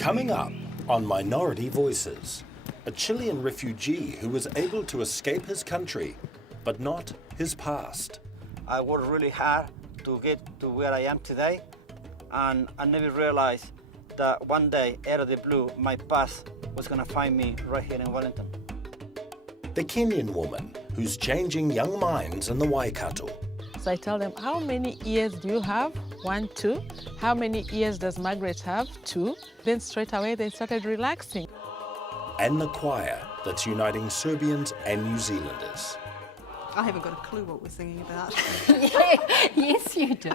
Coming up on Minority Voices, a Chilean refugee who was able to escape his country, but not his past. I worked really hard to get to where I am today, and I never realized that one day, out of the blue, my past was gonna find me right here in Wellington. The Kenyan woman who's changing young minds in the Waikato. So I tell them, how many ears do you have? 1, 2. How many ears does Margaret have? 2. Then straight away they started relaxing. And the choir that's uniting Serbians and New Zealanders. I haven't got a clue what we're singing about. Yes, you do.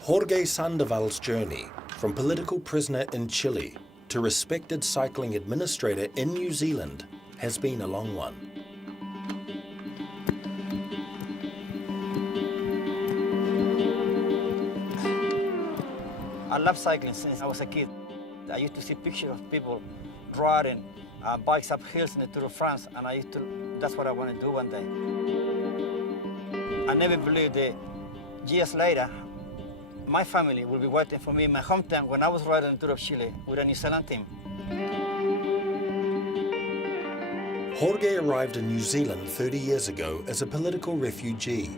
Jorge Sandoval's journey from political prisoner in Chile to respected cycling administrator in New Zealand has been a long one. I love cycling since I was a kid. I used to see pictures of people riding bikes up hills in the Tour de France, and that's what I want to do one day. I never believed that years later, my family will be waiting for me in my hometown when I was riding the Tour of Chile with a New Zealand team. Jorge arrived in New Zealand 30 years ago as a political refugee.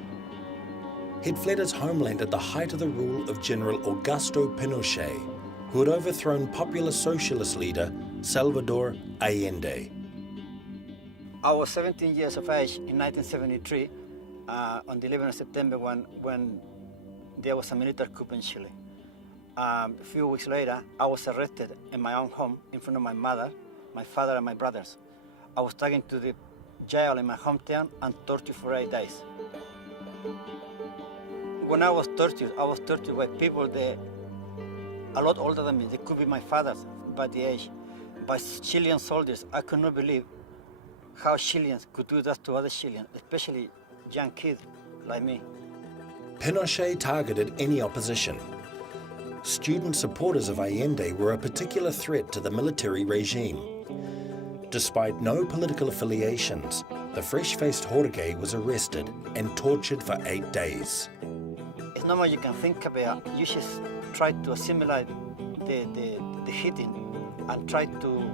He'd fled his homeland at the height of the rule of General Augusto Pinochet, who had overthrown popular socialist leader Salvador Allende. I was 17 years of age in 1973, on the 11th of September when there was a military coup in Chile. A few weeks later, I was arrested in my own home in front of my mother, my father, and my brothers. I was taken to the jail in my hometown and tortured for 8 days. When I was tortured by people that a lot older than me. They could be my fathers by the age, by Chilean soldiers. I could not believe how Chileans could do that to other Chileans, especially young kids like me. Pinochet targeted any opposition. Student supporters of Allende were a particular threat to the military regime. Despite no political affiliations, the fresh-faced Jorge was arrested and tortured for 8 days. It's not much you can think about. You just try to assimilate the hitting and try to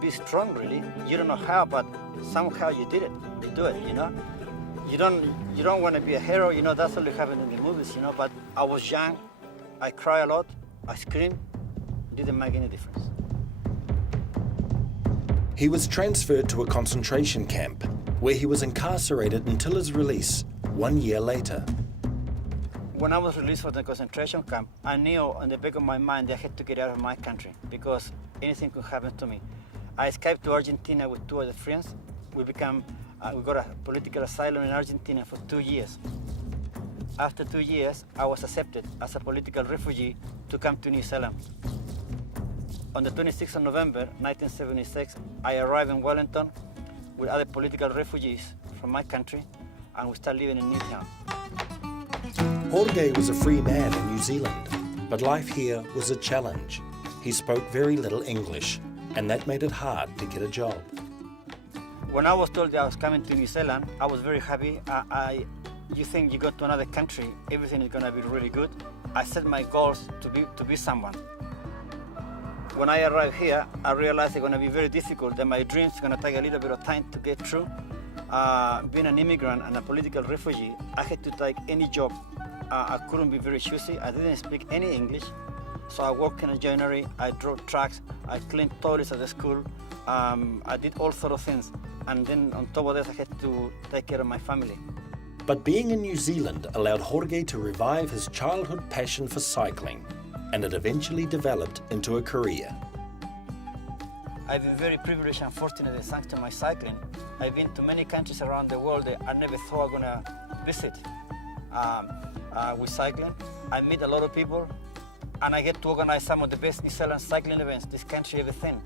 be strong, really. You don't know how, but somehow you did it. You do it, you know? You don't want to be a hero, you know, that's only happened in the movies, you know, but I was young, I cried a lot, I screamed, didn't make any difference. He was transferred to a concentration camp where he was incarcerated until his release 1 year later. When I was released from the concentration camp, I knew in the back of my mind that I had to get out of my country because anything could happen to me. I escaped to Argentina with 2 other friends. We got a political asylum in Argentina for 2 years. After 2 years, I was accepted as a political refugee to come to New Zealand. On the 26th of November, 1976, I arrived in Wellington with other political refugees from my country, and we started living in Newtown. Jorge was a free man in New Zealand, but life here was a challenge. He spoke very little English, and that made it hard to get a job. When I was told that I was coming to New Zealand, I was very happy. You think you go to another country, everything is going to be really good. I set my goals to be someone. When I arrived here, I realized it's going to be very difficult, that my dreams are going to take a little bit of time to get through. Being an immigrant and a political refugee, I had to take any job. I couldn't be very choosy. I didn't speak any English. So I worked in a joinery, I drove trucks, I cleaned toilets at the school. I did all sorts of things. And then on top of that, I had to take care of my family. But being in New Zealand allowed Jorge to revive his childhood passion for cycling, and it eventually developed into a career. I've been very privileged and fortunate that thanks to my cycling, I've been to many countries around the world that I never thought I was going to visit with cycling. I meet a lot of people and I get to organize some of the best New Zealand cycling events this country ever seen.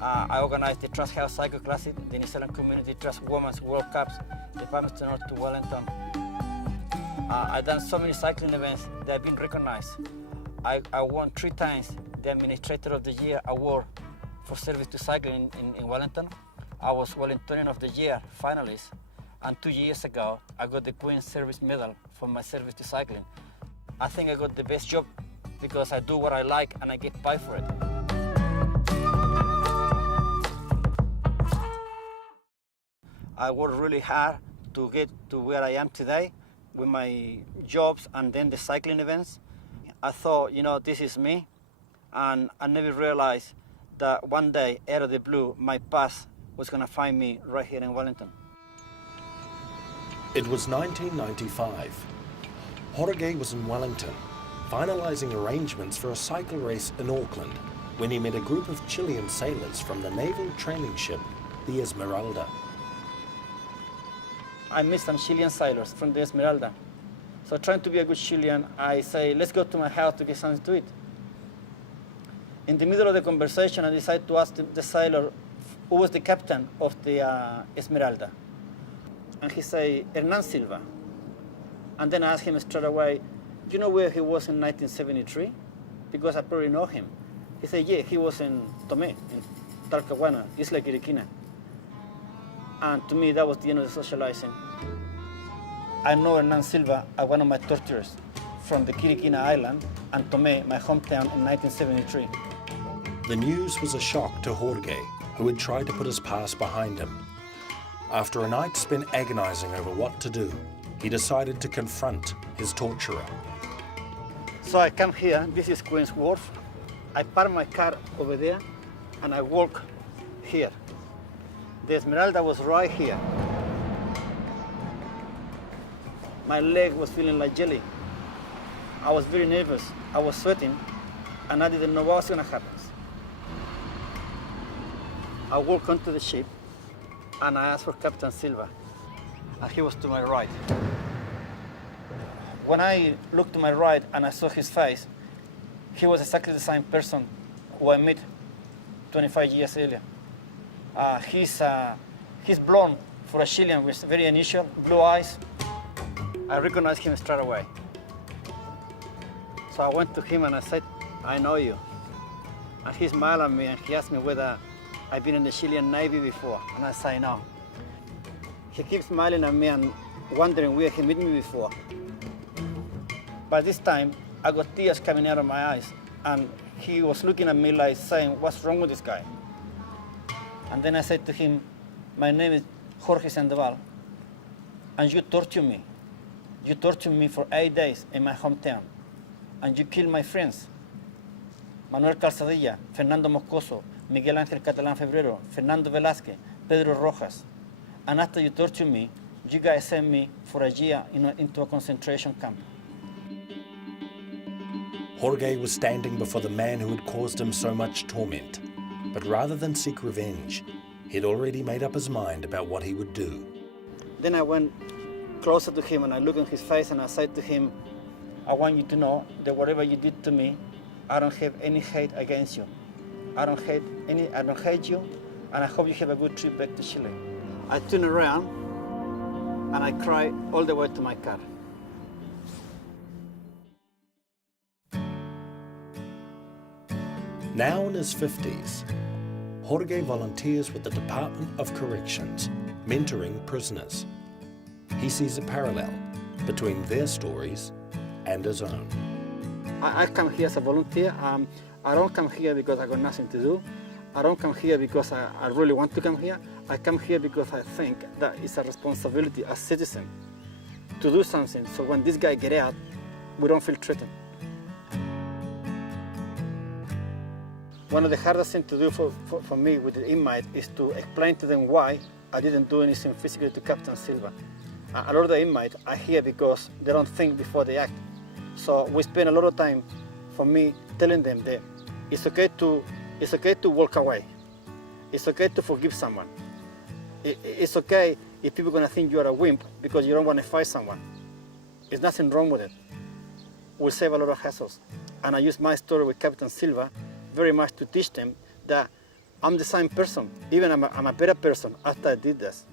I organized the Trust House Cycle Classic, the New Zealand Community Trust Women's World Cups, the Palmerston North to Wellington. I've done so many cycling events that have been recognized. I won 3 times the Administrator of the Year award for service to cycling in Wellington. I was Wellingtonian of the Year finalist, and 2 years ago I got the Queen's Service Medal for my service to cycling. I think I got the best job because I do what I like and I get paid for it. I worked really hard to get to where I am today with my jobs and then the cycling events. I thought, you know, this is me, and I never realized that one day, out of the blue, my past was going to find me right here in Wellington. It was 1995. Jorge was in Wellington, finalising arrangements for a cycle race in Auckland, when he met a group of Chilean sailors from the naval training ship, the Esmeralda. I met some Chilean sailors from the Esmeralda. So trying to be a good Chilean, I say, let's go to my house to get something to eat. In the middle of the conversation, I decided to ask the sailor who was the captain of the Esmeralda. And he said, Hernan Silva. And then I asked him straight away, do you know where he was in 1973? Because I probably know him. He said, yeah, he was in Tomé, in Talcahuano, Isla Quiriquina. And to me, that was the end of the socializing. I know Hernan Silva as one of my torturers from the Quiriquina Island and Tomé, my hometown, in 1973. The news was a shock to Jorge, who had tried to put his past behind him. After a night spent agonizing over what to do, he decided to confront his torturer. So I come here, this is Queen's Wharf. I park my car over there and I walk here. The Esmeralda was right here. My leg was feeling like jelly. I was very nervous. I was sweating and I didn't know what was going to happen. I walked onto the ship and I asked for Captain Silva, and he was to my right. When I looked to my right and I saw his face, he was exactly the same person who I met 25 years earlier. He's blonde for a Chilean with very unusual blue eyes. I recognized him straight away. So I went to him and I said, I know you. And he smiled at me and he asked me whether I've been in the Chilean Navy before. And I say no. He keeps smiling at me and wondering where he met me before. By this time, I got tears coming out of my eyes. And he was looking at me like saying, what's wrong with this guy? And then I said to him, my name is Jorge Sandoval, and you torture me. You tortured me for 8 days in my hometown, and you killed my friends. Manuel Calzadilla, Fernando Moscoso, Miguel Ángel Catalán Febrero, Fernando Velázquez, Pedro Rojas. And after you tortured me, you guys sent me for a year into a concentration camp. Jorge was standing before the man who had caused him so much torment. But rather than seek revenge, he'd already made up his mind about what he would do. Then I went closer to him and I looked in his face and I said to him, I want you to know that whatever you did to me, I don't have any hate against you. I don't hate you, and I hope you have a good trip back to Chile. I turned around and I cried all the way to my car. Now in his 50s, Jorge volunteers with the Department of Corrections, mentoring prisoners. He sees a parallel between their stories and his own. I come here as a volunteer. I don't come here because I got nothing to do. I don't come here because I really want to come here. I come here because I think that it's a responsibility as citizen to do something so when this guy gets out, we don't feel threatened. One of the hardest things to do for me with the inmate is to explain to them why I didn't do anything physically to Captain Silva. A lot of the inmates are here because they don't think before they act. So we spend a lot of time for me telling them that it's okay to walk away. It's okay to forgive someone. It's okay if people are going to think you are a wimp because you don't want to fight someone. There's nothing wrong with it. will save a lot of hassles. And I use my story with Captain Silva very much to teach them that I'm the same person, even I'm a better person after I did this.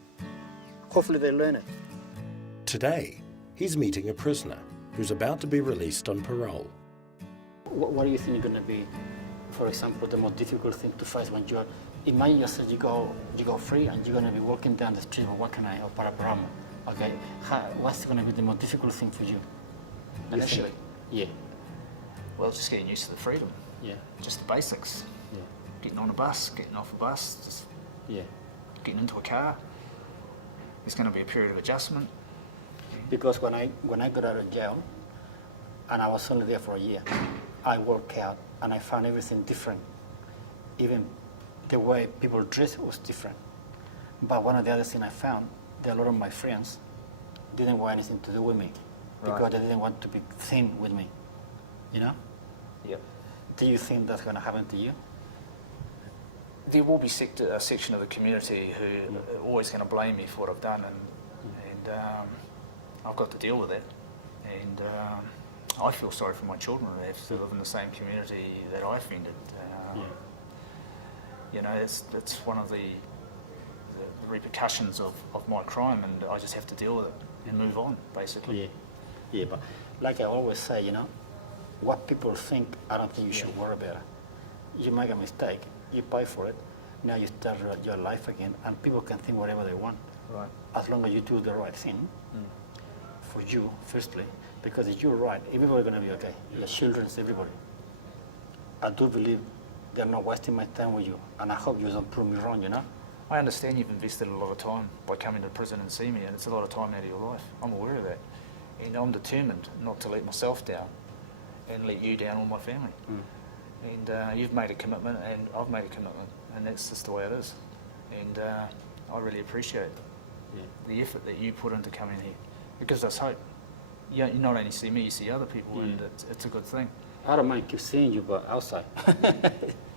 Hopefully they learn it. Today, he's meeting a prisoner who's about to be released on parole. What do you think is going to be, for example, the most difficult thing to face when you're, imagine yourself, you go free and you're going to be walking down the street, what can I help? Okay, what's going to be the most difficult thing for you? Initially? Yeah. Well, just getting used to the freedom. Yeah. Just the basics. Yeah. Getting on a bus, getting off a bus, just Yeah. getting into a car. There's going to be a period of adjustment. Because when I got out of jail, and I was only there for a year, I worked out and I found everything different. Even the way people dress was different. But one of the other things I found, that a lot of my friends didn't want anything to do with me because they didn't want to be thin with me. You know? Yep. Do you think that's going to happen to you? There will be a section of the community who are always going to blame me for what I've done, and I've got to deal with that. And I feel sorry for my children who have to live in the same community that I offended. You know, it's one of the repercussions of my crime, and I just have to deal with it and move on, basically. Yeah, but like I always say, you know, what people think, I don't think you should worry about it. You make a mistake, you pay for it, now you start your life again, and people can think whatever they want. Right. As long as you do the right thing for you, firstly, because if you're right, everybody's going to be okay. Your children's everybody. I do believe they're not wasting my time with you, and I hope you don't prove me wrong, you know? I understand you've invested a lot of time by coming to prison and see me, and it's a lot of time out of your life. I'm aware of that. And I'm determined not to let myself down and let you down or my family. And you've made a commitment, and I've made a commitment, and that's just the way it is. And I really appreciate the effort that you put into coming here. It gives us hope. You not only see me, you see other people, and it's a good thing. I don't mind keep seeing you, but outside.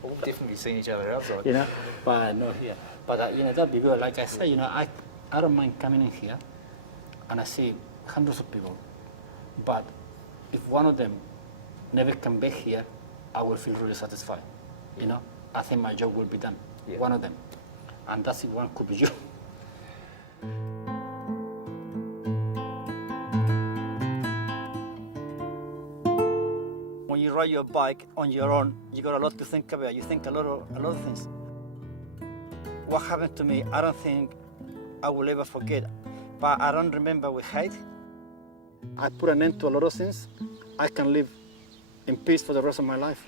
We'll definitely see each other outside. You know, but not here. But you know, that'd be good. Like I say, you know, I don't mind coming in here, and I see hundreds of people. But if one of them never come back here, I will feel really satisfied. You know, I think my job will be done. Yeah. One of them, and that's it. One could be you. When you ride your bike on your own, you got a lot to think about. You think a lot of things. What happened to me, I don't think I will ever forget. But I don't remember with hate. I put an end to a lot of things. I can live in peace for the rest of my life.